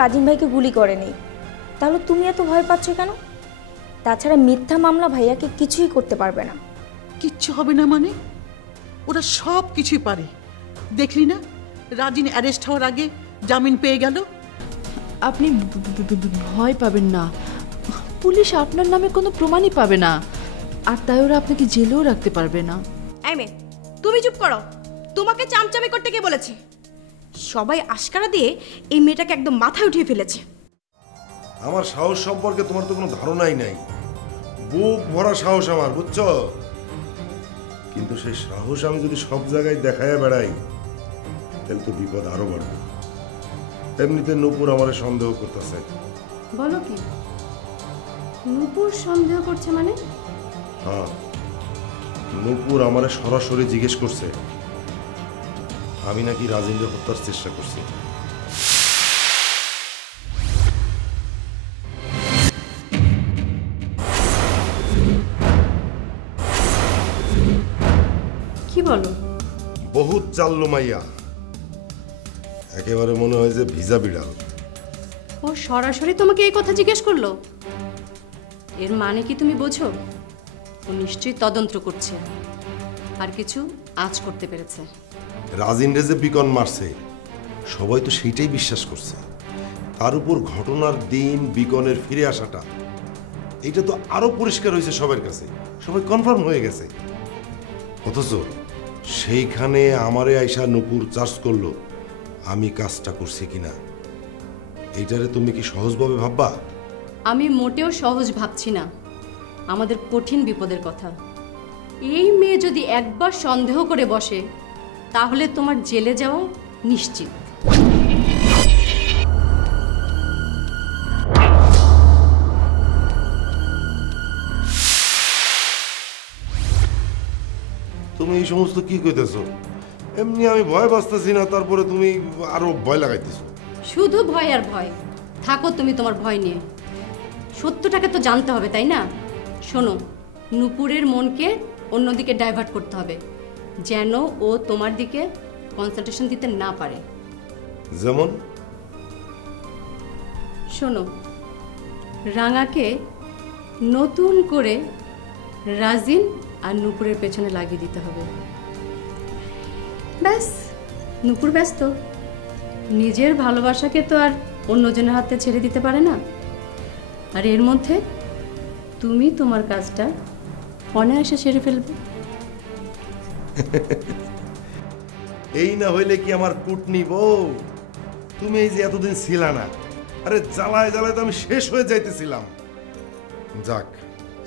রাজিন ভাইকে গুলি করেনি, তাহলে তুমি এত ভয় পাচ্ছ কেন? তাছাড়া মিথ্যা মামলা ভাইয়াকে কিছুই করতে পারবে না। কিচ্ছু হবে না মানে? ওরা সব কিছুই পারে। দেখলি না রাজিন অ্যারেস্ট হওয়ার আগে জামিন পেয়ে গেল। আপনি ভয় পাবেন না, পুলিশ আপনার নামে কোনো প্রমাণই পাবে না, আর তাই ওরা আপনাকে জেলেও রাখতে পারবে না। এই মেয়ে, তুমি চুপ করো। তোমাকে চামচামি করতে কে বলেছে? সবাই আশকারা দিয়ে এই মেয়েটাকে একদম মাথায় উঠিয়ে ফেলেছে। আমার সাহস সম্পর্কে তোমার তো কোনো ধারণাই নাই। বুক ভরা সাহস আমার, বুঝছো? কিন্তু সেই সাহস আমি যদি সব জায়গায় দেখায় বেড়াই তাহলে তো বিপদ আরো বাড়বে। এমনিতে নূপুর আমারে সন্দেহ করতেছে। বলো কি? নূপুর সন্দেহ করছে মানে? হ্যাঁ, নূপুর আমারে সরাসরি জিজ্ঞেস করছে আমি নাকি রাজিনকে হত্যার চেষ্টা করছি। কি বলো? বহুত চাল্লু মাইয়া, একেবারে মনে হয় যে ভিজা বিড়াল। ও সরাসরি তোমাকে এই কথা জিজ্ঞেস করলো? এর মানে কি তুমি বোঝো? ও নিশ্চয়ই তদন্ত করছে, আর কিছু আঁচ করতে পেরেছে। রাজিনরে যে বিকন মারছে সবাই তো সেইটাই বিশ্বাস করছে। তার উপর ঘটনার দিন বিকনের ফিরে আসাটা, এটা তো আরো পরিষ্কার হয়েছে সবার কাছে, সবাই কনফার্ম হয়ে গেছে। অথচ সেইখানে আমারে আইসা নূপুর চার্জ করলো আমি কাজটা করছি কিনা। এইটারে তুমি কি সহজভাবে ভাববা? আমি মোটেও সহজ ভাবছি না। আমাদের কঠিন বিপদের কথা। এই মেয়ে যদি একবার সন্দেহ করে বসে তাহলে তোমার জেলে যাওয়া নিশ্চিত। তুমি এই সমস্ত কি কইতেছো? এমনি আমি ভয় বাঁচতেছি না, তারপরে তুমি আরো ভয় লাগাইতেছো। শুধু ভয় আর ভয়। থাকো তুমি তোমার ভয় নিয়ে। সত্যটাকে তো জানতে হবে, তাই না? শোনো, নূপুরের মনকে অন্যদিকে ডাইভার্ট করতে হবে, যেন ও তোমার দিকে কনসালটেশন দিতে না পারে। যেমন? শোনো, রাঙাকে নতুন করে রাজিন আর নূপুরের পেছনে লাগিয়ে দিতে হবে। ব্যাস, নূপুর ব্যস্ত, নিজের ভালোবাসাকে তো আর অন্যজনের হাতে ছেড়ে দিতে পারে না। আর এর মধ্যে তুমি তোমার কাজটা অনায়াসে সেরে ফেলবে। এই না হইলে কি আমার কুটনি বউ? তুমি এই যে এতদিন ছিলা না, আরে জ্বালায় জ্বালায় তো আমি শেষ হয়ে যাইতেছিলাম। যাক,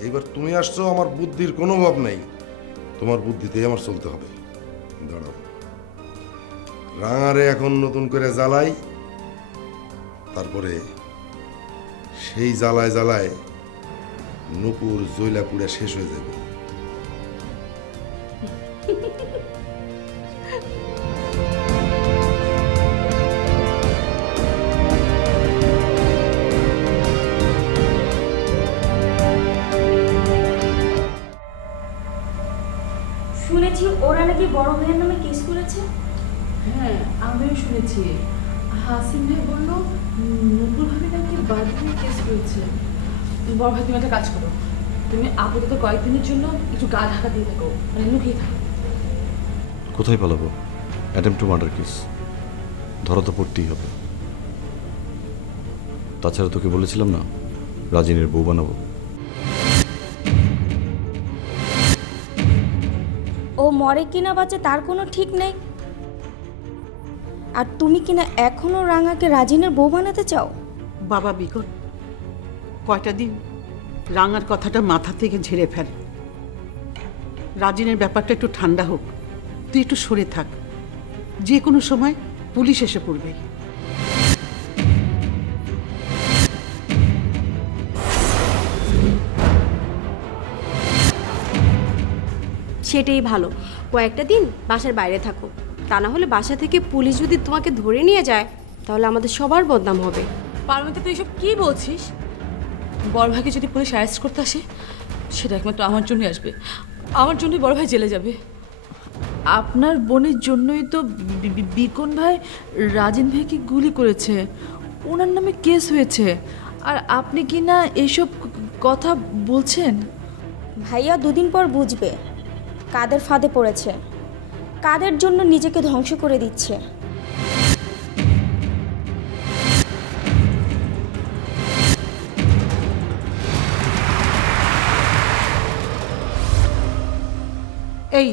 এইবার তুমি আসছো, আমার বুদ্ধির কোনো অভাব নেই। তোমার বুদ্ধিতেই আমার চলতে হবে। দাঁড়াও, রাঙারে এখন নতুন করে জ্বালাই, তারপরে সেই জ্বালায় জ্বালায় নূপুর জৈলা পুড়ে শেষ হয়ে যাবে। শুনেছি ওরা নাকি বড় ভাইয়ের নামে কেস করেছে। হ্যাঁ, আমিও শুনেছি। হাসিম ভাই বললো নূপুর ভাবি নাকি বাড়িতে কেস করেছে। বড় ভাই, তুমি একটা কাজ করো, তুমি আপাতত কয়েকদিনের জন্য একটু গা ঢাকা দিয়ে থাকো, মানে লুকিয়ে থাকো। কোথায় পালাবো? অ্যাটেম্প টু মার্ডার কেস, ধরা তো পড়তেই হবে। তাছাড়া তোকে বলেছিলাম না রাজিনের বউ বানাবো। ও মরে কিনা বাঁচে তার কোনো ঠিক নেই, আর তুমি কিনা এখনো রাঙাকে রাজিনের বউ বানাতে চাও? বাবা বিকন, কয়টা দিন রাঙার কথাটা মাথা থেকে ঝেড়ে ফেল। রাজিনের ব্যাপারটা একটু ঠান্ডা হোক, তুই একটু সরে থাক। যে কোনো সময় পুলিশ এসে পড়বে। সেটাই ভালো। কয়েকটা দিন বাসার বাইরে থাকো, তা না হলে বাসা থেকে পুলিশ যদি তোমাকে ধরে নিয়ে যায় তাহলে আমাদের সবার বদনাম হবে। পারমিতা, তুই এসব কি বলছিস? বড় ভাইকে যদি পুলিশ অ্যারেস্ট করতে আসে সেটা একমাত্র আমার জন্যই আসবে, আমার জন্যই বড় ভাই জেলে যাবে। আপনার বোনের জন্যই তো বিকন ভাই রাজিন ভাইকে গুলি করেছে। ওনার নামে কেস হয়েছে, আর আপনি কি না এইসব কথা বলছেন? ভাইয়া দুদিন পর বুঝবে কাদের ফাঁদে পড়েছে, কাদের জন্য নিজেকে ধ্বংস করে দিচ্ছে। এই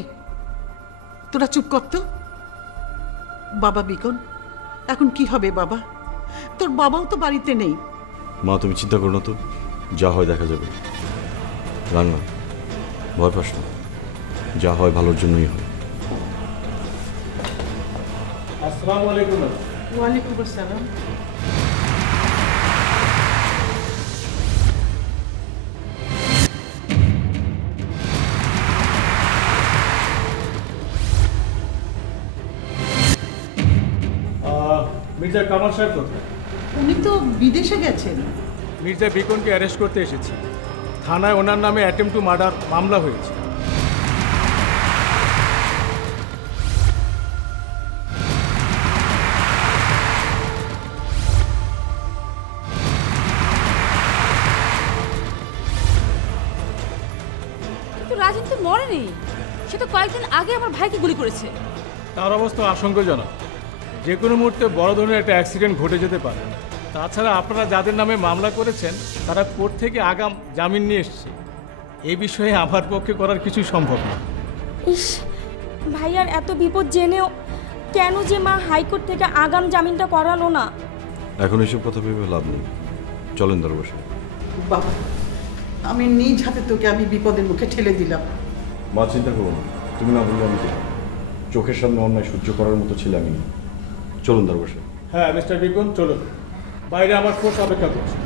তোরা চুপ কর তো। বাবা বিকন, এখন কি হবে বাবা? তোর বাবাও তো বাড়িতে নেই। মা তুমি চিন্তা করো না তো, যা হয় দেখা যাবে। রান্না ভয় পাস না, যা হয় ভালোর জন্যই হয়। আসসালামু আলাইকুম। ওয়ালাইকুম আসসালাম। মির্জা কামাল সাহেব কোথায়? উনি তো বিদেশে গেছেন। মির্জা বিকনকে অ্যারেস্ট করতে এসেছি। থানায় ওনার নামে অ্যাটেম্প টু মার্ডার মামলা হয়েছে। কিন্তু রাজীব তো মরেনি, সে তো কয়েকদিন আগে আমার ভাইকে গুলি করেছে। তার অবস্থা আশঙ্কাজনক, যে কোনো মুহূর্তে বড় ধরনের একটা অ্যাক্সিডেন্ট ঘটে যেতে পারে। তাছাড়া আপনারা যাদের নামে মামলা করেছেন তারা কোর্ট থেকে আগাম জামিন নিয়ে এসছে। এই বিষয়ে আমার পক্ষে করার কিছু সম্ভব না। ইস, ভাইয়ার এত বিপদ জেনেও কেন যে মা হাইকোর্ট থেকে আগাম জামিনটা করালো না? এখন এসব কথা ভেবে লাভ নেই, চলেন দরবারে। বাবা, আমি নিজ হাতে তোকে আমি বিপদের মুখে ঠেলে দিলাম। মা চিন্তা করো না, তুমি না বললে আমি দেখি। চোখের সামনে অন্যায় সহ্য করার মতো ছিল আমি না। চলুন দরবারে। হ্যাঁ মিস্টার বিকন, চলুন, বাইরে আমার ফোর্স অপেক্ষা করছে।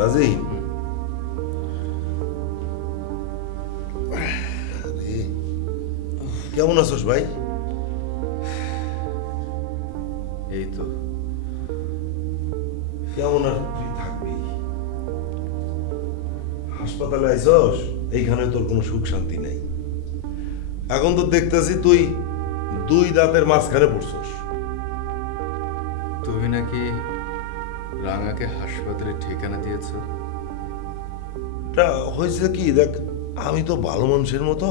রাজি, কেমন আছোস ভাই? এই তো কেমন আর তুই থাকবি? হাসপাতালে আইসস, এইখানে তোর কোনো সুখ শান্তি নাই। এখন তো দেখতেছি তুই দুই দাঁতের মাঝখানে পড়ছস। তুমি নাকি রাঙাকে হাসপাতালের ঠিকানা দিয়েছ? এটা হয়েছে কি দেখ, আমি তো ভালো মানুষের মতো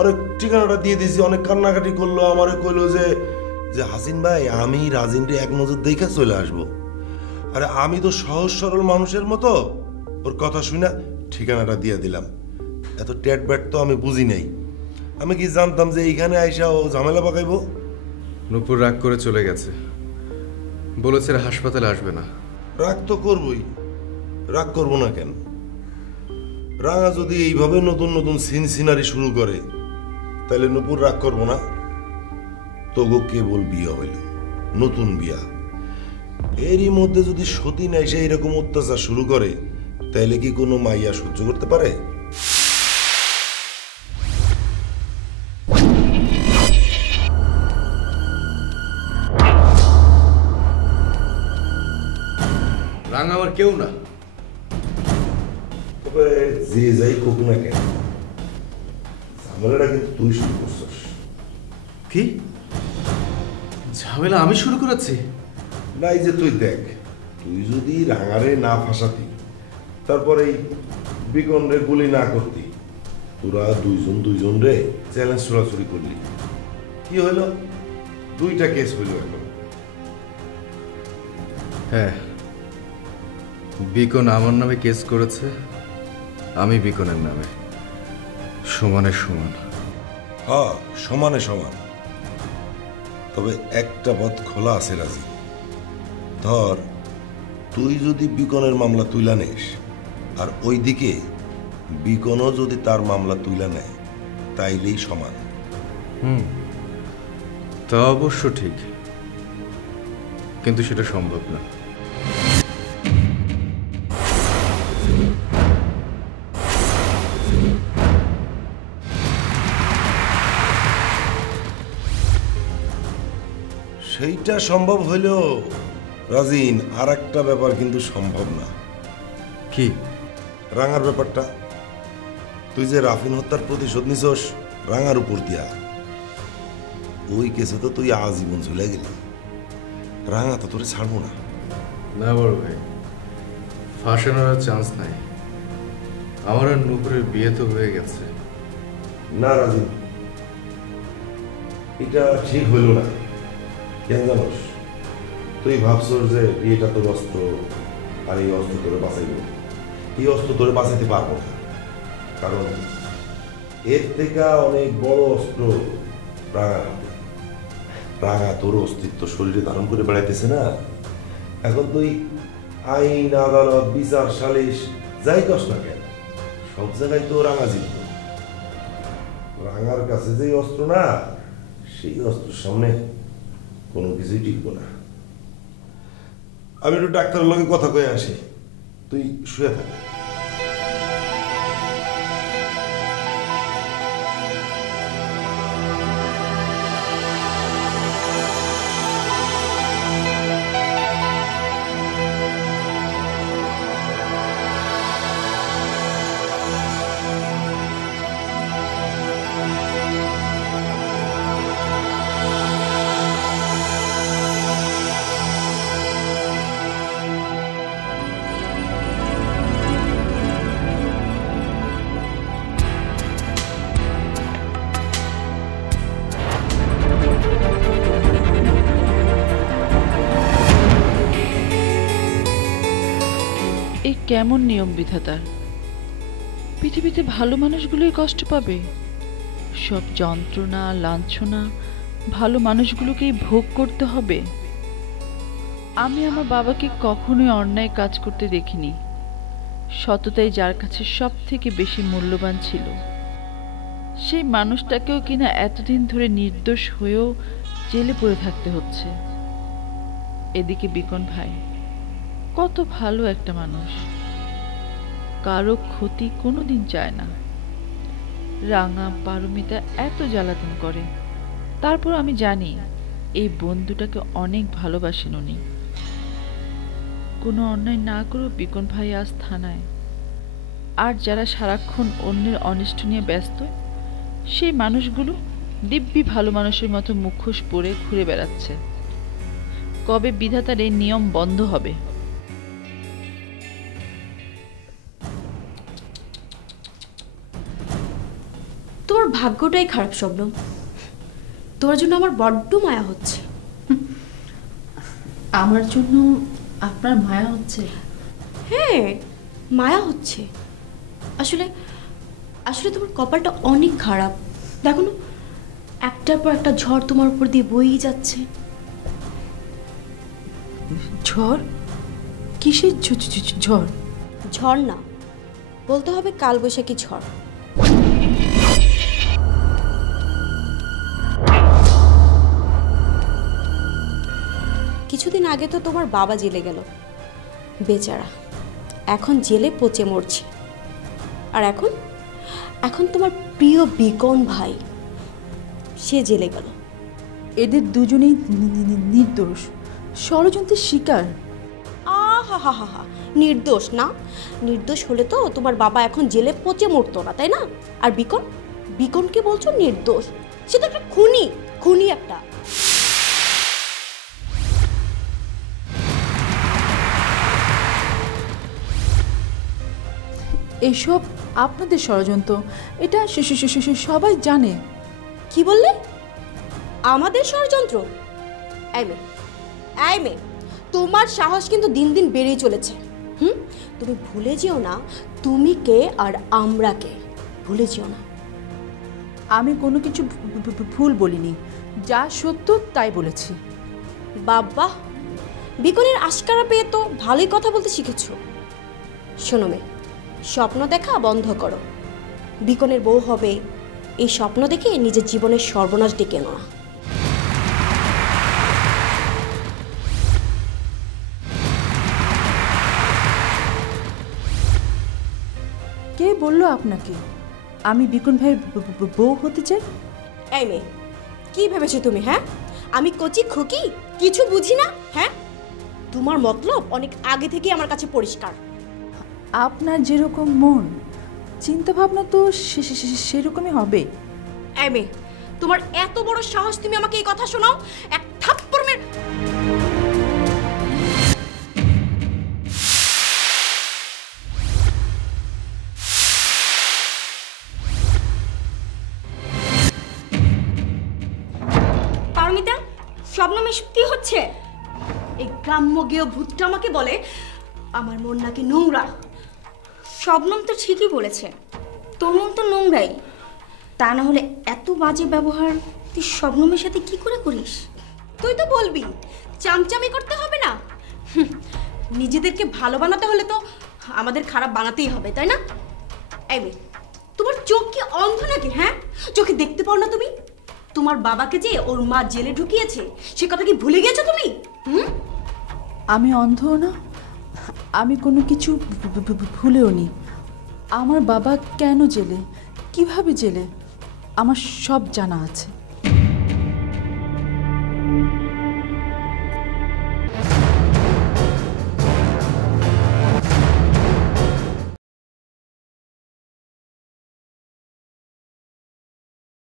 অনেক ঠিকানাটা দিয়ে দিয়েছি। অনেক কান্নাকাটি করলো, আমারে কইলো যে হাসিন ভাই আমি রাজিনকে এক নজর দেখে চলে আসবো। আরে আমি তো সহজ সরল মানুষের মতো ওর কথা শুনে ঠিকানাটা দিয়ে দিলাম। এত ট্যাট ব্যাট তো আমি বুঝি নাই। আমি কি জানতাম যে এইখানে আইসা ও ঝামেলা পাকাইবো? নূপুর রাগ করে চলে গেছে, বলেছে হাসপাতালে আসবে না। রাগ তো করবই, রাগ করবো না কেন? রাঙা যদি এইভাবে নতুন নতুন সিনারি শুরু করে তাহলে নূপুর রাগ করবো না? তবু কেবল বিয়ে হইল, নতুন বিয়া, এরই মধ্যে যদি সতীন এসে এরকম অত্যাচার শুরু করে তাইলে কি কোনো মাইয়া সহ্য করতে পারে? রাঙা আমার কেউ না। তবে যে যাই হোক না কেন, ঝামেলাটা কিন্তু তুই শুরু করছিস। কি ঝামেলা আমি শুরু করেছি? না, এই যে তুই দেখ, তুই যদি রাঙারে না ফাঁসাতি, তারপরে এই বিকনরে গুলি না করতি, তোরা দুইজন রে চ্যালেঞ্জ চড়াচড়ি করলি, কি হইল? দুইটা কেস হইল এখন। হ্যাঁ, বিকন আমার নামে কেস করেছে, আমি বিকনের নামে, সমানে সমান। হ্যাঁ, সমানে সমান। তবে একটা পথ খোলা আছে রাজি। ধর, তুই যদি বিকনের মামলা তুইলা নিস আর ওইদিকে বিকনও যদি তার মামলা তুইলা নেয়, তাইলেই সমান। তা অবশ্য ঠিক, কিন্তু সেটা সম্ভব না। সেইটা সম্ভব হইলেও রাজিন, আর একটা ব্যাপার কিন্তু সম্ভব না। কি? রাঙার ব্যাপারটা। তুই যে রাফিন হত্যার প্রতিশোধ নিছস রাঙার উপর দিয়া, ওই কেসে তো তুই আজীবন ঝুলে গেলি। রাঙা তো তোরে ছাড়বো না। না বড় ভাই, ফাঁসানোর চান্স নাই। আমার আর নুপুরের বিয়ে তো হয়ে গেছে। না রাজিন, এটা ঠিক হইল না। কেন জানোস? তুই ভাবছস যে বিয়েটা তোর অস্ত্র, আর এই অস্ত্র তোরে বাঁচাইব। এই অস্ত্র তোরে বাঁচাইতে পারবো না, কারণ এর থেকে অনেক বড় অস্ত্র রাঙার হাতে। রাঙা তোর অস্তিত্ব শরীরে ধারণ করে বেড়াইতেছে না। এখন তুই আইন, আদালত, বিচার, সালিশ যাই কস না কেন, সব জায়গায় তো রাঙা জিতত। রাঙার কাছে যে অস্ত্র না, সেই অস্ত্রের সামনে কোনো কিছুই টিকবো না। আমি একটু ডাক্তারের লগে কথা কয়ে আসি, তুই শুয়ে থাক। এই কেমন নিয়ম বিধাতার? পৃথিবীতে ভালো মানুষগুলোই কষ্ট পাবে। সব যন্ত্রণা লাঞ্ছনা ভালো মানুষগুলোকেই ভোগ করতে হবে। আমি আমার বাবাকে কখনোই অন্যায় কাজ করতে দেখিনি। সততাই যার কাছে সব থেকে বেশি মূল্যবান ছিল, সেই মানুষটাকেও কিনা এতদিন ধরে নির্দোষ হয়েও জেলে পড়ে থাকতে হচ্ছে। এদিকে বিকন ভাই কত ভালো একটা মানুষ, কারো ক্ষতি কোনোদিন চায় না। রাঙা পারমিতা এত জ্বালাতন করে, তারপর আমি জানি এই বন্ধুটাকে অনেক ভালোবাসেন উনি। কোনো অন্যায় না করেও বিকন ভাই আজ থানায়। আর যারা সারাক্ষণ অন্যের অনিষ্ট নিয়ে ব্যস্ত, সেই মানুষগুলো দিব্যি ভালো মানুষের মতো মুখোশ পরে ঘুরে বেড়াচ্ছে। কবে বিধাতার এই নিয়ম বন্ধ হবে? তোমার ভাগ্যটাই খারাপ শবনম। তোমার জন্য আমার বড্ড মায়া হচ্ছে। আমার জন্য আপনার মায়া হচ্ছে? হ্যাঁ, মায়া হচ্ছে। আসলে আসলে তোমার কপালটা অনেক খারাপ। দেখো না, একটার পর একটা ঝড় তোমার উপর দিয়ে বয়েই যাচ্ছে। ঝড়? কিসের ঝড়? ঝড় না, বলতে হবে কালবৈশাখী ঝড়। কিছুদিন আগে তো তোমার বাবা জেলে গেল, বেচারা এখন জেলে পচে মরছে। আর এখন এখন তোমার প্রিয় বিকন ভাই, সে জেলে গেল। এদের দুজনেই নির্দোষ, ষড়যন্ত্রের শিকার। আহা হা হা হা, নির্দোষ না? নির্দোষ হলে তো তোমার বাবা এখন জেলে পচে মরতো না, তাই না? আর বিকন, বিকনকে বলছো নির্দোষ? সে তো একটা খুনি, খুনি একটা। এসব আপনাদের ষড়যন্ত্র, এটা সবাই জানে। কি বললে? আমাদের ষড়যন্ত্র? এই মেয়ে, তোমার সাহস কিন্তু দিন দিন বেড়েই চলেছে। তুমি ভুলে যেও না তুমি কে আর আমরা কে, ভুলে যেও না। আমি কোনো কিছু ভুল বলিনি, যা সত্য তাই বলেছি। বাবা, বিকনের আশকারা পেয়ে তো ভালোই কথা বলতে শিখেছো। শোনো মেয়ে, স্বপ্ন দেখা বন্ধ করো। বিকনের বউ হবে এই স্বপ্ন দেখে নিজের জীবনের সর্বনাশ ডেকে আনো না। কে বললো আপনাকে আমি বিকন ভাইয়ের বউ হতে চাই? এই মেয়ে, কি ভেবেছো তুমি? হ্যাঁ, আমি কচি খুকি কিছু বুঝি না? হ্যাঁ, তোমার মতলব অনেক আগে থেকে আমার কাছে পরিষ্কার। আপনার যেরকম মন, চিন্তা ভাবনা তো সেরকমই হবে। এই মেয়ে, তোমার এত বড় সাহস, তুমি আমাকে এই কথা শোনাও? এক থাপ্পড় মেরে পারমিতা, শবনম এসব কি হচ্ছে? এই গ্রাম্য গেয় ভূতটা আমাকে বলে আমার মন নাকি নোংরা। শবনম তো ঠিকই বলেছে, তোর মন তো নোংরাই। তা না হলে এত বাজে ব্যবহার তুই শবনমের সাথে কি করে করিস? তুই তো বলবি চামচামি করতে হবে না। নিজেদেরকে ভালো বানাতে হলে তো আমাদের খারাপ বানাতেই হবে, তাই না? এই মেয়ে, তোমার চোখ কি অন্ধ নাকি? হ্যাঁ, চোখে দেখতে পাও না তুমি? তোমার বাবাকে যে ওর মা জেলে ঢুকিয়েছে সে কথা কি ভুলে গেছো তুমি? আমি অন্ধ না, আমি কোনো কিছু ভুলেও নি। আমার বাবা কেন জেলে, কিভাবে জেলে, আমার সব জানা আছে।